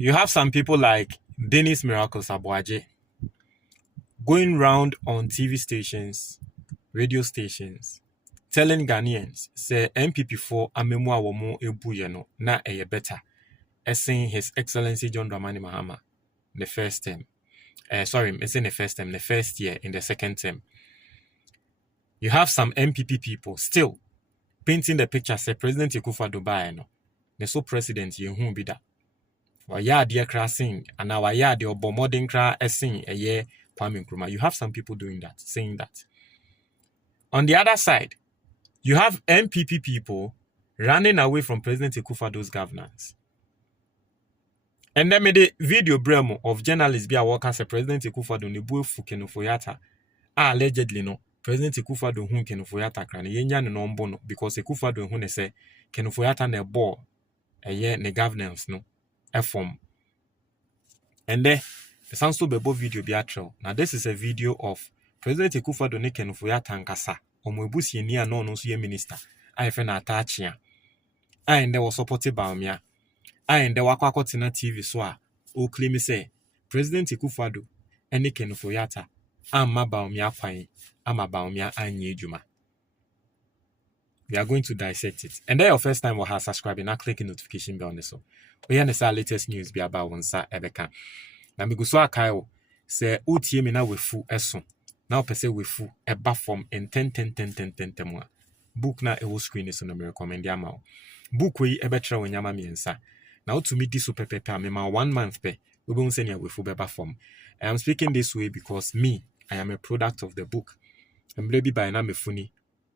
You have some people like Dennis Miracle Sabuaje going round on TV stations, radio stations, telling Ghanaians, say NPP4 amemwa womo ebuye no na eye better. Saying His Excellency John Dramani Mahama, the first term. It's in the first term, the first year, in the second term. You have some NPP people still painting the picture, say President Akufo Addo no. The so president ye who be that. Waya dear crashing, and now waya the obo modern cra essing a year Kwame Nkrumah. You have some people doing that, saying that. On the other side, you have NPP people running away from President Akufo Addo's governance. And then made a video bremo of journalists be a worker say President Akufo Addo ne buefu Kenufo-Yatta. Allegedly no, President Akufo Addo hu Kenufo-Yatta krane yenya no nombo no because Akufo Addo hu ne say Kenufo-Yatta ne bo ne governance no form. And then the sounds to bebo video be actual. Now this is a video of President Akufo Addo ne Kenufo-Yatta nkasa. Omoebusi ni ano no so ye minister. I friend Atta Akyea. And they was supported by Bawumia. And the Wakwakotina TV so o claim say President Akufo Addo ene Kenufo-Yatta amma Bawumia kwan amma Bawumia anye juma. We are going to dissect it. And then your first time we have subscribing, now click the notification bell on this. We hear the latest news be about one sa ebeka. Na me go so akayo say utie me na wefu eso. Now per se wefu eba from in 10 book na ewo screen is on me recommend ya ma. Book we ebetra wonyama miensa. Now to meet this super pepe me ma 1 month pe we won't send you wefu beba form. I am speaking this way because me, I am a product of the book. I'm baby by na me funi.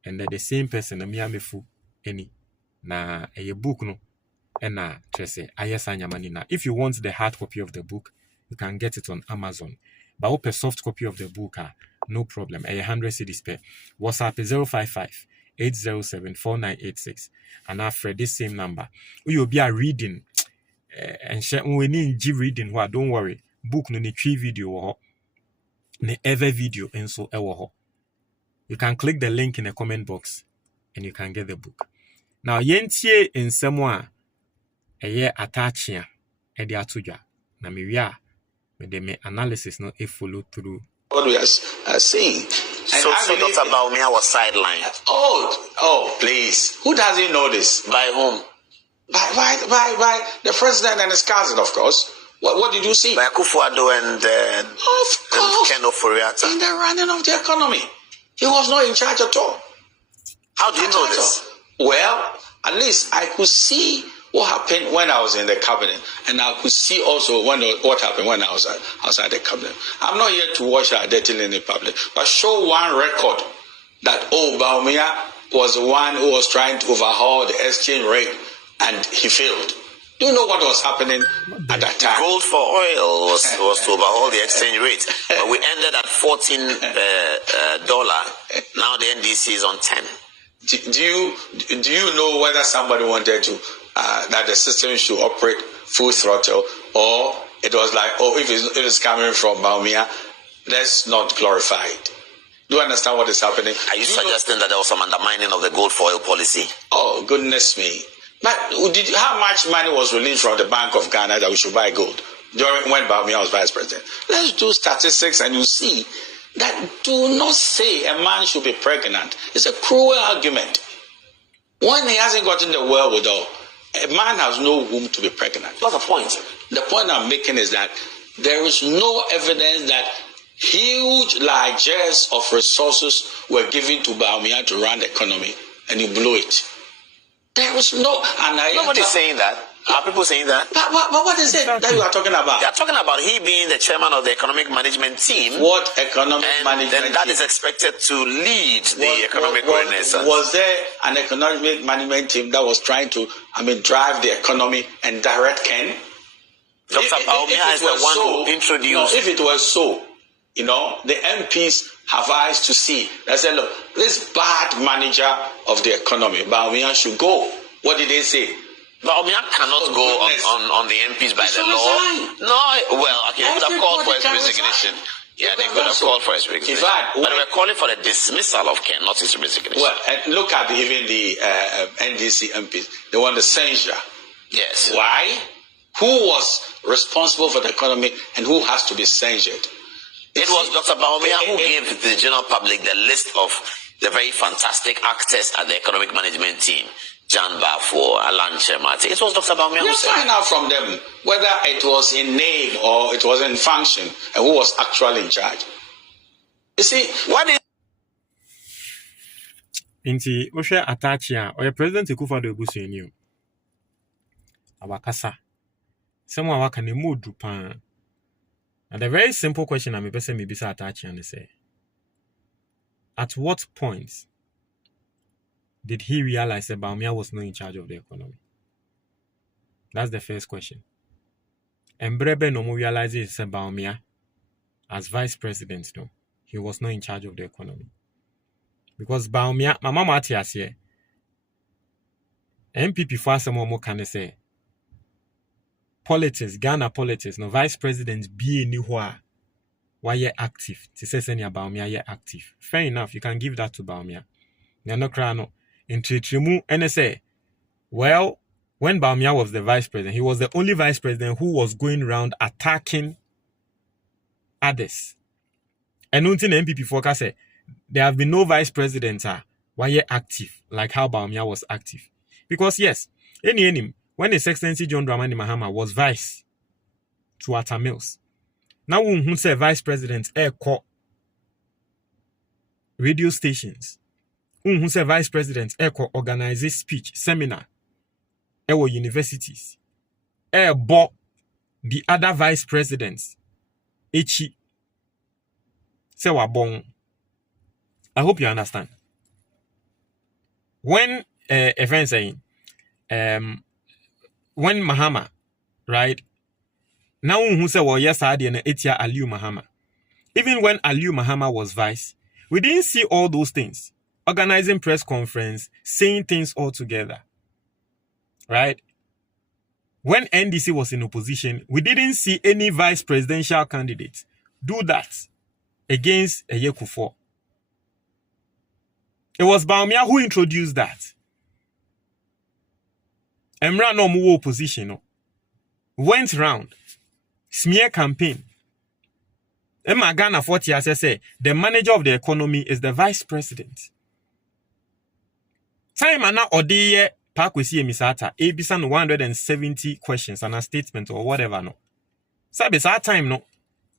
And the same person na me amefu any na a book no and na trese ayesa nyamani na. If you want the hard copy of the book, you can get it on Amazon. But hope a soft copy of the book no problem. 100 cedis per. WhatsApp 055 807 4986. And after this same number, you'll be a reading and share we need reading. What don't worry. Book no ni 3 video ne ever video and so ewo. You can click the link in the comment box and you can get the book. Now, yentie in semwa eye Atta Akyea e de atoja. Na me wia me de me analysis no e follow through. What we are saying. So Dr. Bawumia was sidelined. Oh, please. Who doesn't know this? By whom? By the president and his cousin, of course. What did you see? By Akufo Addo and Kenufo-Yatta. In the running of the economy. He was not in charge at all. How do you know this? Well, at least I could see what happened when I was in the cabinet, and I could see also what happened when I was outside the cabinet. I'm not here to watch that dirty in the public, but show one record that Bawumia was the one who was trying to overhaul the exchange rate, and he failed. Do you know what was happening at that time? Gold for oil was to overhaul the exchange rate. But we ended at $14 dollar. Now the NDC is on 10. Do you know whether somebody wanted to that the system should operate full throttle, or it was like, if it's coming from Bawumia, let's not glorify it? Do you understand what is happening? Are you suggesting that there was some undermining of the gold for oil policy? Oh, goodness me. But how much money was released from the Bank of Ghana that we should buy gold when Bawumia was vice president? Let's do statistics and you see that do not say a man should be pregnant. It's a cruel argument. When he hasn't gotten the wherewithal, a man has no room to be pregnant. What's the point? The point I'm making is that there is no evidence that huge largesse of resources were given to Bawumia to run the economy and he blew it. There was no... Nobody's saying that. Are people saying that? But what is it that you are talking about? They are talking about he being the chairman of the economic management team. What economic management team? And that is expected to lead the economic renaissance. Was there an economic management team that was trying to, drive the economy and direct Ken? Dr. Bawumia is the one who introduced... No, if it was so, the MPs have eyes to see. They said, look, this bad manager of the economy, Bawumia, should go. What did they say? Bawumia cannot go on the MPs by the law. No, well, okay, they could have called for his resignation. Yeah, they could have called for his resignation. But they were calling for the dismissal of Ken, not his resignation. Well, look at even the NDC MPs. They want the censure. Yes. Why? Who was responsible for the economy and who has to be censured. It was Dr. Bawumia who gave the general public the list of the very fantastic actors at the economic management team. Jan Bafo, Alan Chemate. It was Dr. Bawumia who said. Find out from them whether it was in name or it was in function and who was actually in charge. You see, what is Inti Oshe Atta Akyea or President Akufo Addo Busuani Awakasa. Someone waka ne mood pan. And a very simple question I'm person me bisa Atta Akyea and say, at what point did he realize that Bawumia was not in charge of the economy? That's the first question. And Brebe no mo realizes that Bawumia, as vice president, no, he was not in charge of the economy. Because Bawumia, my mama atias here, NPP for some more can say, politics, Ghana politics, no vice president be anywhere why you active. To say senior Bawumia ye active. Fair enough, you can give that to Bawumia. No crano. In Tritrimu, and say, well, when Bawumia was the vice president, he was the only vice president who was going around attacking others. And until the NPP focus say, there have been no vice presidents why you active like how Bawumia was active. Because yes, when His Excellency John Dramani Mahama was vice to Atta Mills, now who say vice president call radio stations. Who say vice president organize speech seminar universities bo the other vice presidents echi say wabong. I hope you understand. When event saying when Mahama, right now who say well yes I did etia Aliu Mahama, even when Aliu Mahama was vice, we didn't see all those things. Organizing press conference, saying things all together. Right? When NDC was in opposition, we didn't see any vice presidential candidate do that against Akufo. It was Bawumia who introduced that. Emra no mu opposition no. Went round. Smear campaign. Emma Ghana 40 years say the manager of the economy is the vice president. Time ana odiye Pakwesi Misata ebisa no 170 questions and a statement or whatever no. Sabe sa time no.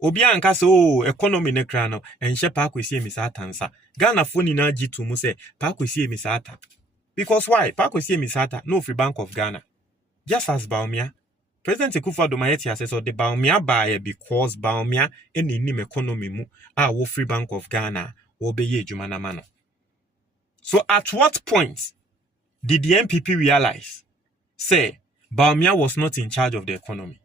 Obi anka so economy ne kra no enhye Pakwesi Misata nsa. Ghana phone na gitu mu say Pakwesi Misata. Because why? Pakwesi Misata no free Bank of Ghana. Just as Bawumia, President Akufo Addo Mayeti says so the Bawumia buy because Bawumia eni nim economy mu wo free Bank of Ghana wo be ye adwuma na ma no. So at what point did the NPP realize, say, Bawumia was not in charge of the economy?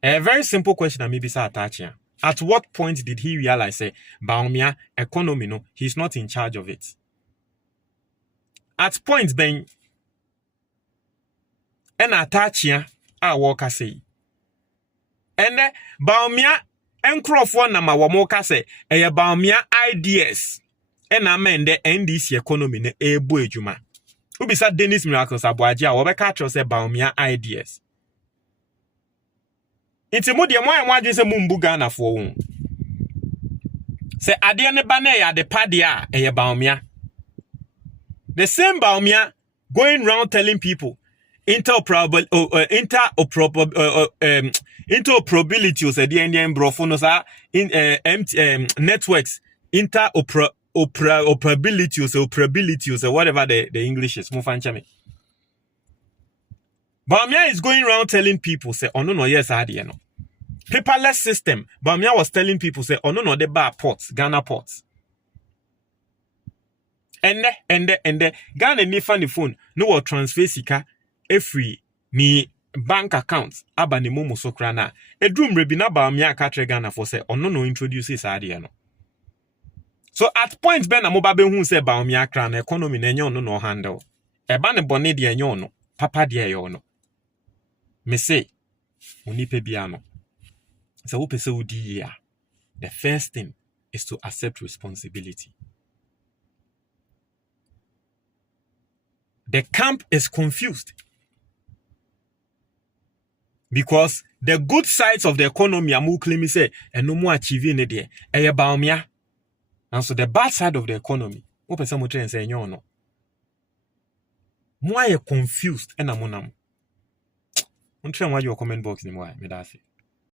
A very simple question that maybe Atta Akyea. At what point did he realize, say, Bawumia, economy, no, he's not in charge of it? At point, ben, and Atta Akyea, walk say, and Bawumia, encrofo na mawamoka say, Bawumia ideas. And amen the NDC economy ne ebo ejuma. Ubisa Dennis Miracles Abuaji a wobeka tro say Bawumia ideas. Inti mo de mo anwaje se mumbu Ghana fo won. Se ade ne ba na ya de pade a Bawumia. The same Bawumia going around telling people interoperability o se de ndien brofo no sa networks operability or whatever the English is. Bawumia is going around telling people say no yes no paperless system. Bawumia was telling people say no the bar ports Ghana ports and Ghana ni fan the phone no transfer sika free ni bank account aba ni momo sokra na edrum rebi na Bawumia ka tre Ghana for say no introduces no. So at point ben na mobabe hu say Bawumia kra na economy na enyo no handle. Eba ne bone de enyo no, papa de enyo no. Me say onipa bia no. So wo pese udi ya. The first thing is to accept responsibility. The camp is confused. Because the good sides of the economy are more claiming say and no more achieving it there. Bawumia. And so the bad side of the economy, what person would say no. More confused and amonam. I'm trying why your comment box in why me that say.